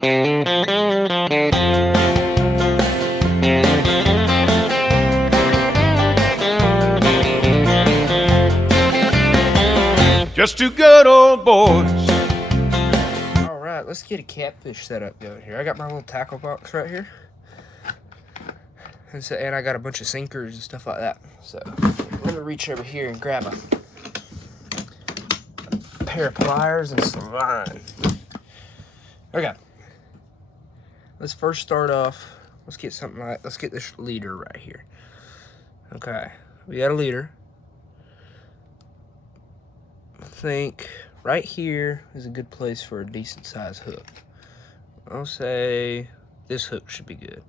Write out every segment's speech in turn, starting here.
Just two good old boys. Alright, let's get a catfish setup going here. I got my little tackle box right here. And I got a bunch of sinkers and stuff like that. So, let me reach over here and grab a pair of pliers and some line. Okay. Let's first start off. Let's get this leader right here. Okay. We got a leader. I think right here is a good place for a decent sized hook. I'll say this hook should be good.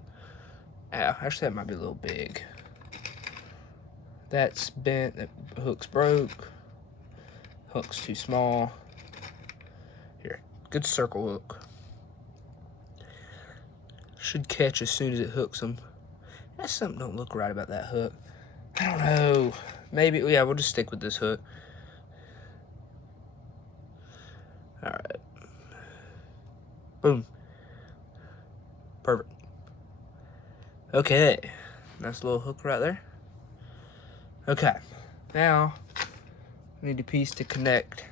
Ow, actually that might be a little big. That's bent, that hook's broke. Hook's too small. Here, good circle hook. Should catch as soon as it hooks them. That's something don't look right about that hook. I don't know. Maybe, yeah, we'll just stick with this hook. Alright. Boom. Perfect. Okay. Nice little hook right there. Okay. Now, I need a piece to connect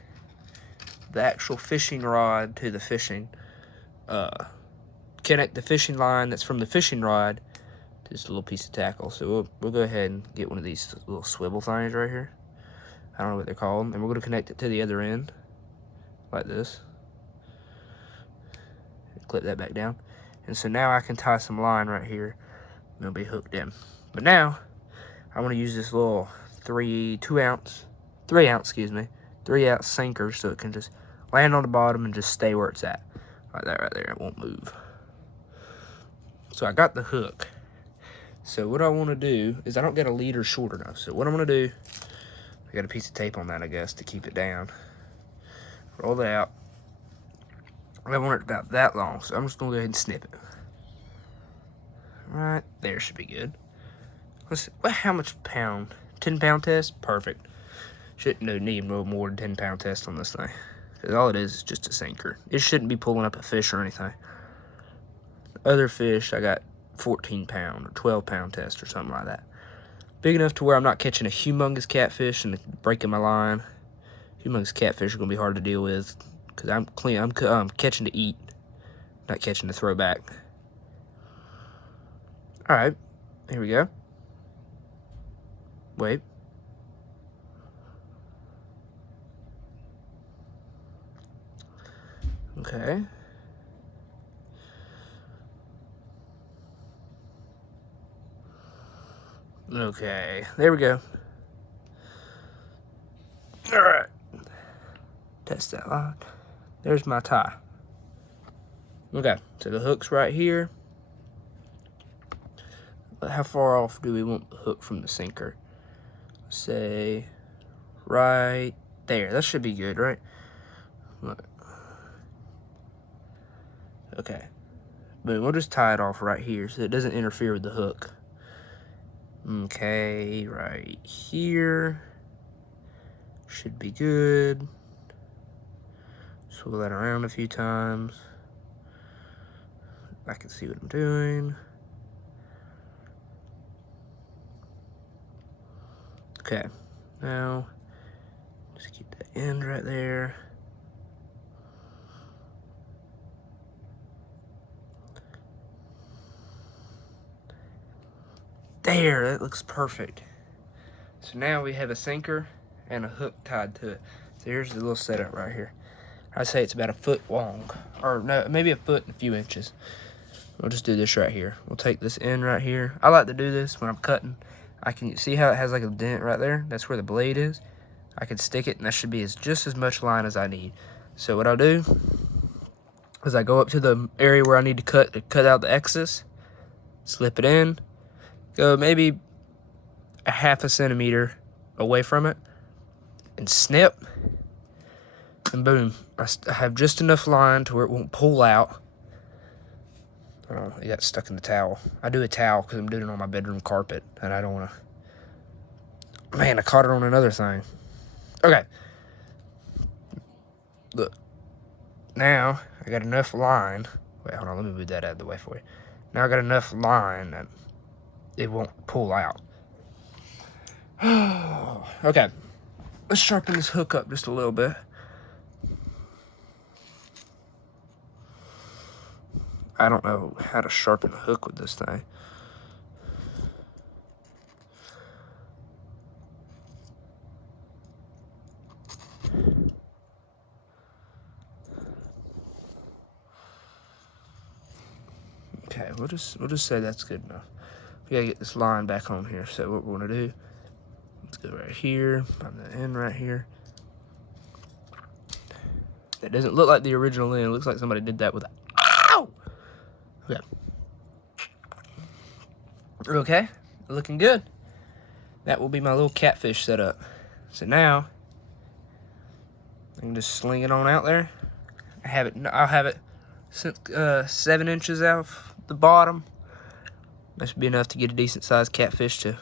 the actual fishing rod to the fishing. Connect the fishing line that's from the fishing rod to this little piece of tackle. So we'll go ahead and get one of these little swivel things right here. I don't know what they're called. And we're going to connect it to the other end. Like this. Clip that back down. And so now I can tie some line right here. And it'll be hooked in. But now, I want to use this little 3 ounce sinker so it can just land on the bottom and just stay where it's at. Like that right there. It won't move. So I got the hook. So what I want to do is I don't get a leader short enough. So what I'm going to do, I got a piece of tape on that, I guess, to keep it down. Roll that out. I want it about that long, so I'm just gonna go ahead and snip it. Right there should be good. Let's see, how much pound? 10-pound test? Perfect. Shouldn't need no more than 10-pound test on this thing. Because all it is just a sinker. It shouldn't be pulling up a fish or anything. Other fish, I got 14-pound or 12-pound test or something like that. Big enough to where I'm not catching a humongous catfish and breaking my line. Humongous catfish are gonna be hard to deal with because I'm catching to eat, not catching to throw back. All right, here we go. Wait. Okay. Okay, there we go. All right. Test that line. There's my tie. Okay, so the hook's right here. But how far off do we want the hook from the sinker? Say right there. That should be good, right? Look. Okay. Boom, we'll just tie it off right here so it doesn't interfere with the hook. Okay, right here. Should be good. Swivel that around a few times. I can see what I'm doing. Okay, now just keep that end right there. There, that looks perfect. So now we have a sinker and a hook tied to it. So here's the little setup right here. I say it's about a foot long, or no, maybe a foot and a few inches. We'll just do this right here. We'll take this end right here. I like to do this when I'm cutting. I can see how it has like a dent right there. That's where the blade is. I can stick it, and that should be just as much line as I need. So what I'll do is I go up to the area where I need to cut out the excess, slip it in, go maybe a ½ a centimeter away from it, and snip, and boom. I have just enough line to where it won't pull out. Oh, it got stuck in the towel. I do a towel because I'm doing it on my bedroom carpet, and I don't want to... Man, I caught it on another thing. Okay. Look. Now, I got enough line Wait, hold on, let me move that out of the way for you. Now I got enough line that it won't pull out. Okay, let's sharpen this hook up just a little bit. I don't know how to sharpen a hook with this thing. Okay, we'll just say that's good enough. We gotta get this line back on here. So what we're gonna do, let's go right here, find the end right here. That doesn't look like the original end. It looks like somebody did that with a, ow! Okay. Okay, looking good. That will be my little catfish setup. So now, I can just sling it on out there. I'll have it 7 inches off the bottom. That should be enough to get a decent sized catfish to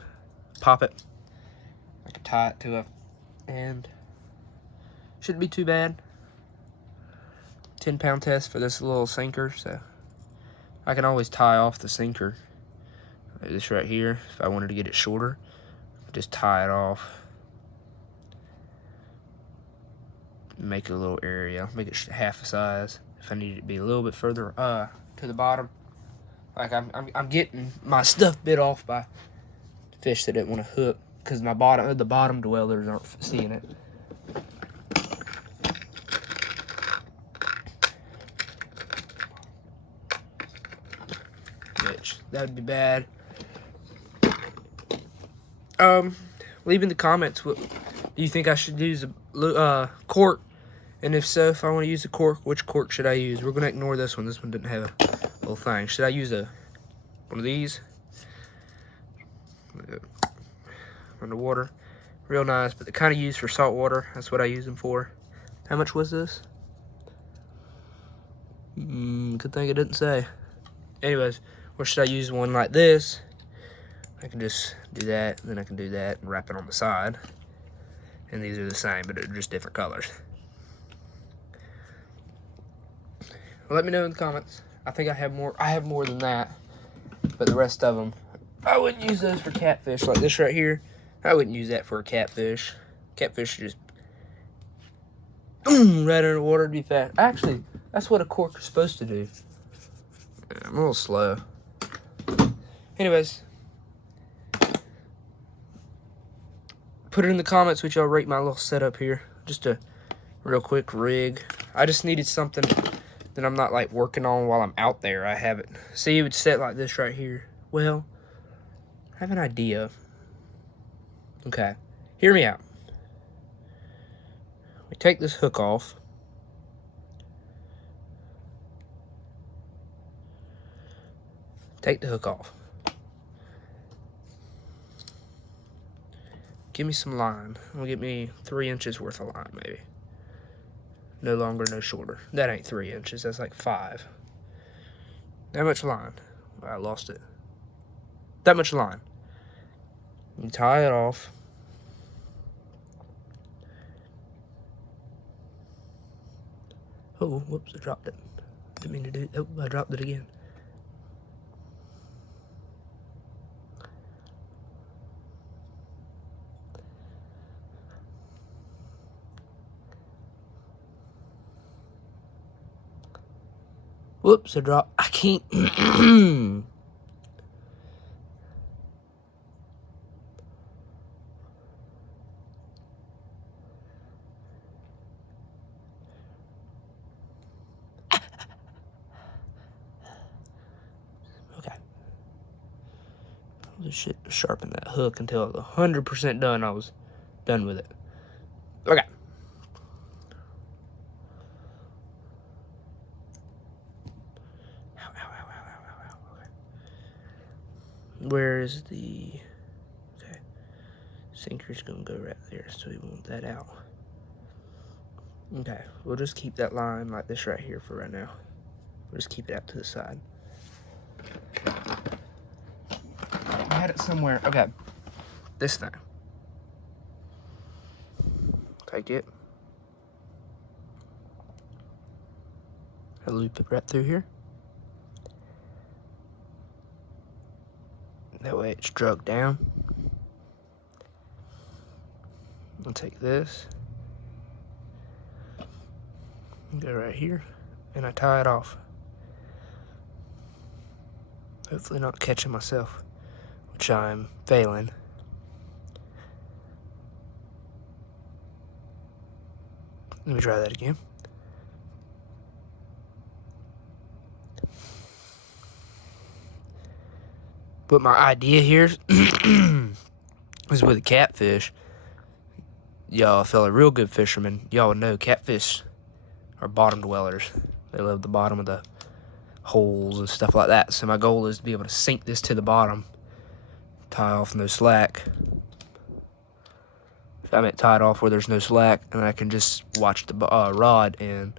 pop it. I can tie it to a end. Shouldn't be too bad. 10-pound test for this little sinker, so I can always tie off the sinker. Like this right here, if I wanted to get it shorter, just tie it off. Make a little area, make it half the size. If I need it to be a little bit further to the bottom. Like I'm getting my stuff bit off by fish that didn't want to hook because the bottom dwellers aren't seeing it. Which that would be bad. Leave in the comments what do you think I should use a cork, and if so, if I want to use a cork, which cork should I use? We're gonna ignore this one. This one didn't have a little thing. Should I use one of these? Underwater, real nice, but they're kind of used for salt water. That's what I use them for. How much was this? Good thing it didn't say. Anyways, or should I use one like this? I can just do that, and then I can do that and wrap it on the side. And these are the same, but they're just different colors. Let me know in the comments. I think I have more. I have more than that, but the rest of them, I wouldn't use those for catfish. Like this right here, I wouldn't use that for a catfish. Catfish just right underwater to be fast. Actually, that's what a cork is supposed to do. I'm a little slow. Anyways, put it in the comments what y'all rate my little setup here. Just a real quick rig. I just needed something that I'm not like working on while I'm out there. I have it. See, it would set like this right here. Well, I have an idea. Okay, hear me out. We take this hook off. Take the hook off. Give me some line. It'll get me 3 inches worth of line, maybe. No longer, no shorter. That ain't 3 inches. That's like 5. That much line. I lost it. That much line. You tie it off. Oh, whoops, I dropped it. Didn't mean to do it. Oh, I dropped it again. Whoops, I dropped. I can't. Okay. Just sharpen that hook until I was 100% done. I was done with it. Okay. Where is the, okay, sinker's gonna go right there, so we want that out. Okay, we'll just keep that line like this right here for right now. We'll just keep it out to the side. I had it somewhere. Okay, this thing. Take it. I loop it right through here. That way it's drugged down. I'll take this, go right here, and I tie it off. Hopefully not catching myself, which I'm failing. Let me try that again. But my idea here is with a catfish. Y'all, if y'all are real good fishermen, y'all would know catfish are bottom dwellers. They live at the bottom of the holes and stuff like that. So my goal is to be able to sink this to the bottom, tie off no slack. I meant tie it off where there's no slack, and I can just watch the rod and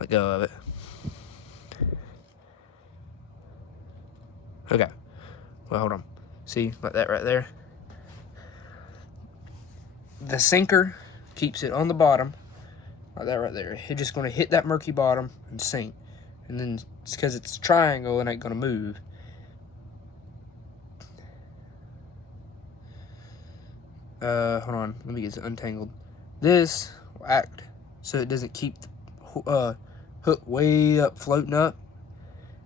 let go of it. Okay. Well, hold on. See, like that right there? The sinker keeps it on the bottom, like that right there. It's just going to hit that murky bottom and sink. And then it's because it's a triangle, it ain't going to move. Hold on. Let me get it untangled. This will act so it doesn't keep the hook way up, floating up.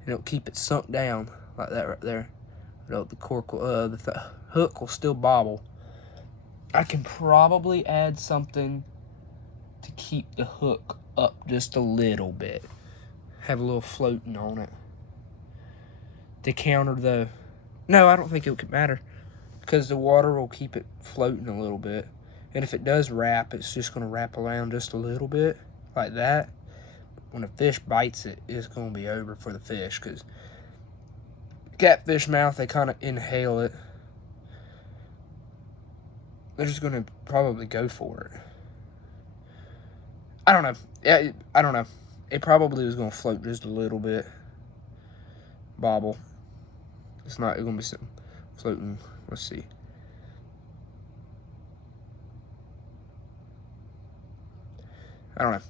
And it'll keep it sunk down like that right there. The cork will, the hook will still bobble. I can probably add something to keep the hook up just a little bit. Have a little floating on it. To counter the... No, I don't think it could matter. Because the water will keep it floating a little bit. And if it does wrap, it's just going to wrap around just a little bit. Like that. When a fish bites it, it's going to be over for the fish. Because catfish mouth, they kind of inhale it. They're just going to probably go for it. I don't know. Yeah, I don't know. It probably was going to float just a little bit. Bobble. It's not going to be something floating. Let's see. I don't know.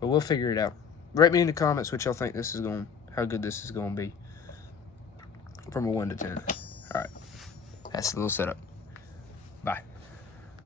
But we'll figure it out. Write me in the comments what y'all think this is going, how good this is going to be. From a 1 to 10. Alright. That's the little setup. Bye.